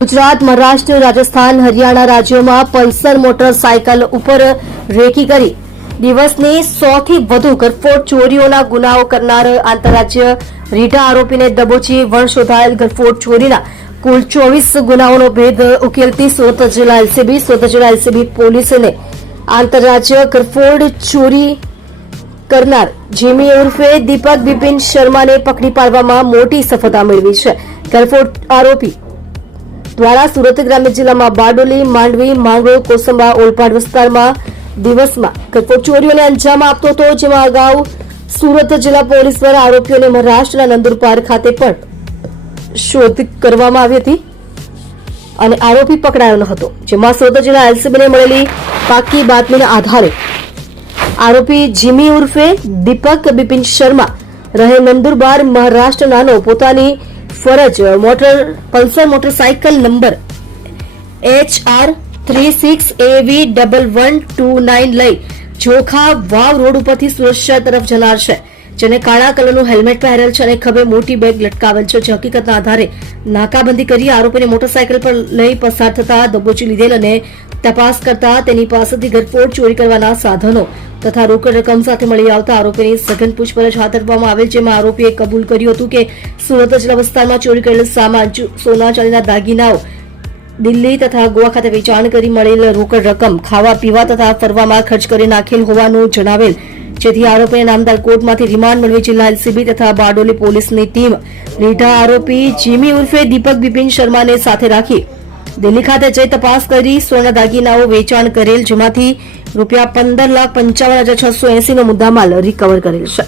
ગુજરાત, મહારાષ્ટ્ર, રાજસ્થાન, હરિયાણા રાજ્યોમાં Pulsar motorcycle ઉપર recce કરી દિવસની 100 થી વધુ ઘરફોડ ચોરીઓના ગુનાઓ કરનાર આંતરરાજ્ય રીઢા આરોપીને દબોચી વણ શોધાયેલ ઘરફોડ ચોરીના કુલ 24 ગુનાઓનો ભેદ ઉકેલતી સુરત જિલ્લા એલસીબી પોલીસને આંતરરાજ્ય ઘરફોડ ચોરી કરનાર જીમી ઉર્ફે દીપક બિપિન શર્માને પકડી પાડવામાં મોટી સફળતા મેળવી છે. ઘરફોડ આરોપી દ્વારા સુરત ગ્રામ્ય જિલ્લામાં બારડોલી, માંડવી, માંગરોળ, કોસંબા, ઓલપાડ વિસ્તારમાં દિવસમાં ઘરફોડ ચોરીઓને અંજામ આપતો હતો, જેમાં અગાઉ સુરત જિલ્લા પોલીસ દ્વારા આરોપીઓને મહારાષ્ટ્રના નંદુરબાર ખાતે પણ શોધ કરવામાં આવી હતી અને આરોપી પકડાયો ન હતો, જેમાં સુરત જિલ્લા એલસીબીને મળેલી પાકી બાતમીના આધારે આરોપી જીમી ઉર્ફે દીપક બિપિન શર્મા રહે નંદુરબાર મહારાષ્ટ્રનાનો પોતાની ફરજ Pulsar motorcycle number HR 36AV1129 લઈ જોખા વાવ રોડ ઉપરથી સુરત શહેર તરફ જનાર છે, જેને કાળા કલરનું હેલ્મેટ પહેરેલ છે અને ખભે મોટી બેગ લટકાવેલ છે. જે હકીકતના આધારે નાકાબંધી કરી આરોપીને મોટરસાયકલ પર લઈ પસાર થતા દબોચી લીધેલ અને તપાસ કરતા તેની પાસેથી ઘરફોડ ચોરી કરવાના સાધનો તથા રોકડ રકમ સાથે મળી આવતા આરોપીની સઘન પૂછપરછ હાથ ધરવામાં આવેલ, જેમાં આરોપીએ કબૂલ કર્યું હતું કે સુરત જિલ્લા વિસ્તારમાં ચોરી કરેલ સામાન, સોના ચાંદીના દાગીનાઓ દિલ્હી તથા ગોવા ખાતે વેચાણ કરી મળેલ રોકડ રકમ ખાવા પીવા તથા ફરવામાં ખર્ચ કરી નાખેલ હોવાનું જણાવેલ, જેથી આરોપીને નામદાર કોર્ટમાંથી રિમાન્ડ મેળવી જિલ્લા એલસીબી તથા બારડોલી પોલીસની ટીમ રીઢા આરોપી જીમી ઉર્ફે દીપક બિપિન શર્માને સાથે રાખી દિલ્હી ખાતે જઈ તપાસ કરી સોના દાગીનાઓ વેચાણ કરેલ, જેમાંથી ₹15,55,680 નો મુદ્દામાલ રિકવર કરેલ છે.